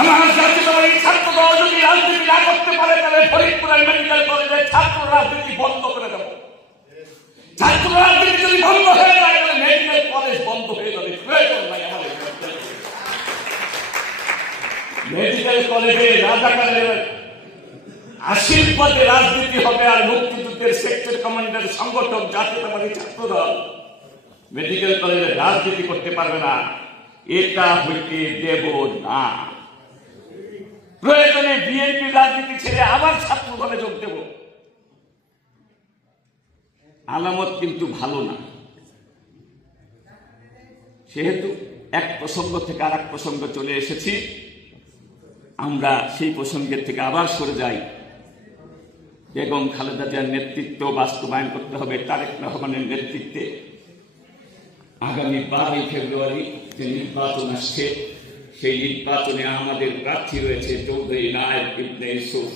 আমার জাতীয়তাবাদী ছাত্র দল যদি রাজনীতি না করতে পারে তাহলে ফরিদপুরের মেডিকেল কলেজে ছাত্র রাজনীতি বন্ধ করে দেব। ছাত্র রাজনীতি যদি বন্ধ হয়ে যায় তাহলে মেডিকেল কলেজ বন্ধ হয়ে যাবে। প্রয়োজন নাই আমাদের মেডিকেল কলেজে রাজাকারের আশীর্বাদে রাজনীতি হবে আর মুক্তিযুদ্ধের সেক্টর কমান্ডার সংগঠন জাতীয়তাবাদী ছাত্র দল মেডিকেল কলেজে রাজনীতি করতে পারবে না। এটা হইতে দেব না। প্রয়োজনে বিএনপি রাজনীতি ছেড়ে আবার ছাত্র দলে যোগ দেব। আলামত কিন্তু ভালো না। সেহেতু এক প্রসঙ্গ থেকে আর এক প্রসঙ্গে চলে এসেছি, আমরা সেই প্রসঙ্গের থেকে আবার সরে যাই। বেগম খালেদা জিয়ার নেতৃত্ব বাস্তবায়ন করতে হবে তারেক রহমানের নেতৃত্বে। আগামী 12 ফেব্রুয়ারি যে নির্বাচন আসছে সেই নির্বাচনে আমাদের প্রার্থী রয়েছে চৌধুরী নায়েব ইবনে ইউসুফ।